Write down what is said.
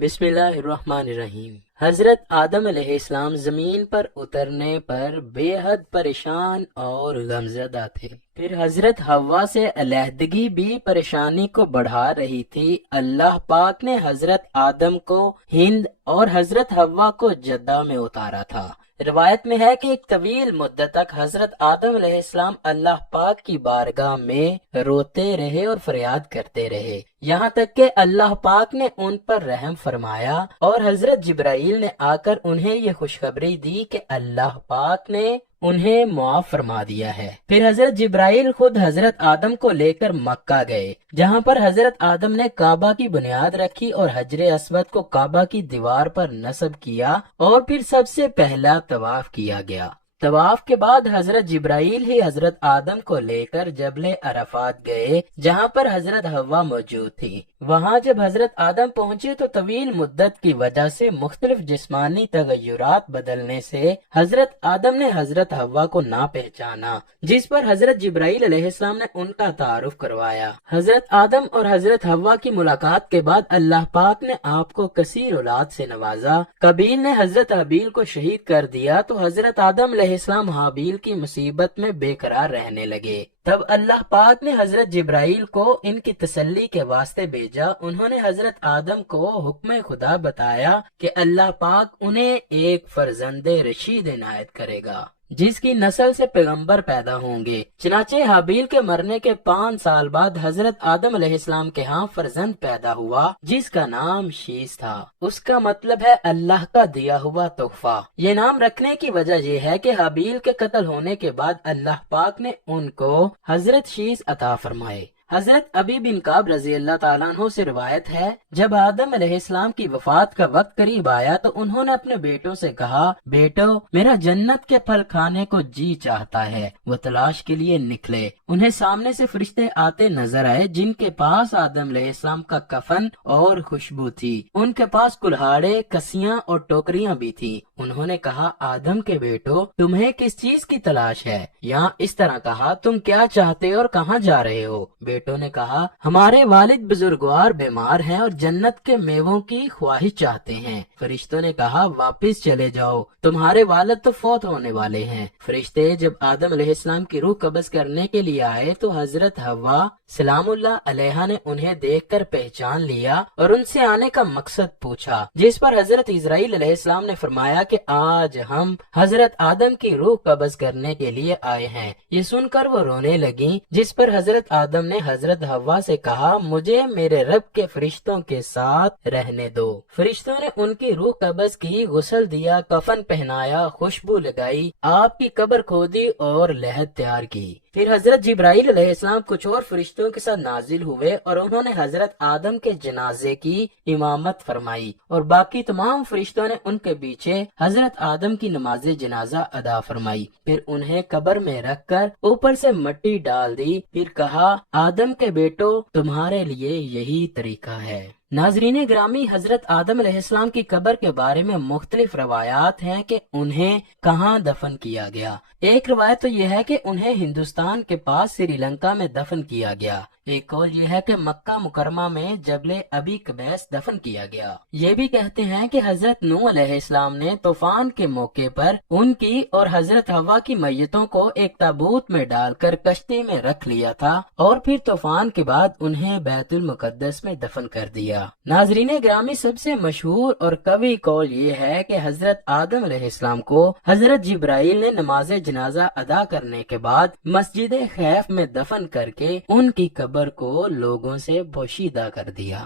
بسم اللہ الرحمن الرحیم۔ حضرت آدم علیہ السلام زمین پر اترنے پر بے حد پریشان اور غمزدہ تھے۔ پھر حضرت حوا سے علیحدگی بھی پریشانی کو بڑھا رہی تھی۔ اللہ پاک نے حضرت آدم کو ہند اور حضرت حوا کو جدہ میں اتارا تھا۔ روایت میں ہے کہ ایک طویل مدت تک حضرت آدم علیہ السلام اللہ پاک کی بارگاہ میں روتے رہے اور فریاد کرتے رہے، یہاں تک کہ اللہ پاک نے ان پر رحم فرمایا اور حضرت جبرائیل نے آ کر انہیں یہ خوشخبری دی کہ اللہ پاک نے انہیں معاف فرما دیا ہے۔ پھر حضرت جبرائیل خود حضرت آدم کو لے کر مکہ گئے، جہاں پر حضرت آدم نے کعبہ کی بنیاد رکھی اور حجر اسود کو کعبہ کی دیوار پر نصب کیا اور پھر سب سے پہلا طواف کیا گیا۔ طواف کے بعد حضرت جبرائیل ہی حضرت آدم کو لے کر جبل عرفات گئے، جہاں پر حضرت حوا موجود تھی۔ وہاں جب حضرت آدم پہنچے تو طویل مدت کی وجہ سے مختلف جسمانی تغیرات بدلنے سے حضرت آدم نے حضرت حوا کو نہ پہچانا، جس پر حضرت جبرائیل علیہ السلام نے ان کا تعارف کروایا۔ حضرت آدم اور حضرت حوا کی ملاقات کے بعد اللہ پاک نے آپ کو کثیر اولاد سے نوازا۔ قابیل نے حضرت حابیل کو شہید کر دیا تو حضرت آدم علیہ السلام حابیل کی مصیبت میں بے قرار رہنے لگے۔ تب اللہ پاک نے حضرت جبرائیل کو ان کی تسلی کے واسطے بھیجا۔ انہوں نے حضرت آدم کو حکم خدا بتایا کہ اللہ پاک انہیں ایک فرزند رشید عنایت کرے گا، جس کی نسل سے پیغمبر پیدا ہوں گے۔ چنانچہ حابیل کے مرنے کے 5 سال بعد حضرت آدم علیہ السلام کے ہاں فرزند پیدا ہوا، جس کا نام شیس تھا۔ اس کا مطلب ہے اللہ کا دیا ہوا تحفہ۔ یہ نام رکھنے کی وجہ یہ ہے کہ حابیل کے قتل ہونے کے بعد اللہ پاک نے ان کو حضرت شیس عطا فرمائے۔ حضرت ابی بن کعب رضی اللہ تعالیٰ عنہ سے روایت ہے، جب آدم علیہ السلام کی وفات کا وقت قریب آیا تو انہوں نے اپنے بیٹوں سے کہا، بیٹو میرا جنت کے پھل کھانے کو جی چاہتا ہے۔ وہ تلاش کے لیے نکلے۔ انہیں سامنے سے فرشتے آتے نظر آئے، جن کے پاس آدم علیہ السلام کا کفن اور خوشبو تھی۔ ان کے پاس کلہاڑے، کسیاں اور ٹوکریاں بھی تھی۔ انہوں نے کہا، آدم کے بیٹو تمہیں کس چیز کی تلاش ہے؟ یہاں اس طرح کہا، تم کیا چاہتے اور کہاں جا رہے ہو؟ بیٹوں نے کہا، ہمارے والد بزرگوار بیمار ہیں اور جنت کے میووں کی خواہش چاہتے ہیں۔ فرشتوں نے کہا، واپس چلے جاؤ، تمہارے والد تو فوت ہونے والے ہیں۔ فرشتے جب آدم علیہ السلام کی روح قبض کرنے کے لیے آئے تو حضرت حوا سلام اللہ علیہا نے انہیں دیکھ کر پہچان لیا اور ان سے آنے کا مقصد پوچھا، جس پر حضرت اسرائیل علیہ السلام نے فرمایا کہ آج ہم حضرت آدم کی روح قبض کرنے کے لیے آئے ہیں۔ یہ سن کر وہ رونے لگیں، جس پر حضرت آدم نے حضرت حوا سے کہا، مجھے میرے رب کے فرشتوں کے ساتھ رہنے دو۔ فرشتوں نے ان کی روح قبض کی، غسل دیا، کفن پہنایا، خوشبو لگائی، آپ کی قبر کھودی اور لحد تیار کی۔ پھر حضرت جبرائیل علیہ السلام کچھ اور فرشتوں کے ساتھ نازل ہوئے اور انہوں نے حضرت آدم کے جنازے کی امامت فرمائی اور باقی تمام فرشتوں نے ان کے پیچھے حضرت آدم کی نماز جنازہ ادا فرمائی۔ پھر انہیں قبر میں رکھ کر اوپر سے مٹی ڈال دی، پھر کہا، آدم کے بیٹو تمہارے لیے یہی طریقہ ہے۔ ناظرین گرامی، حضرت آدم علیہ السلام کی قبر کے بارے میں مختلف روایات ہیں کہ انہیں کہاں دفن کیا گیا۔ ایک روایت تو یہ ہے کہ انہیں ہندوستان کے پاس سری لنکا میں دفن کیا گیا۔ ایک قول یہ ہے کہ مکہ مکرمہ میں جبل ابی قبیس دفن کیا گیا۔ یہ بھی کہتے ہیں کہ حضرت نوح علیہ السلام نے طوفان کے موقع پر ان کی اور حضرت حوا کی میتوں کو ایک تابوت میں ڈال کر کشتی میں رکھ لیا تھا اور پھر طوفان کے بعد انہیں بیت المقدس میں دفن کر دیا۔ ناظرین گرامی، سب سے مشہور اور قوی قول یہ ہے کہ حضرت آدم علیہ السلام کو حضرت جبرائیل نے نماز جنازہ ادا کرنے کے بعد مسجد خیف میں دفن کر کے ان کی قبر کو لوگوں سے پوشیدہ کر دیا۔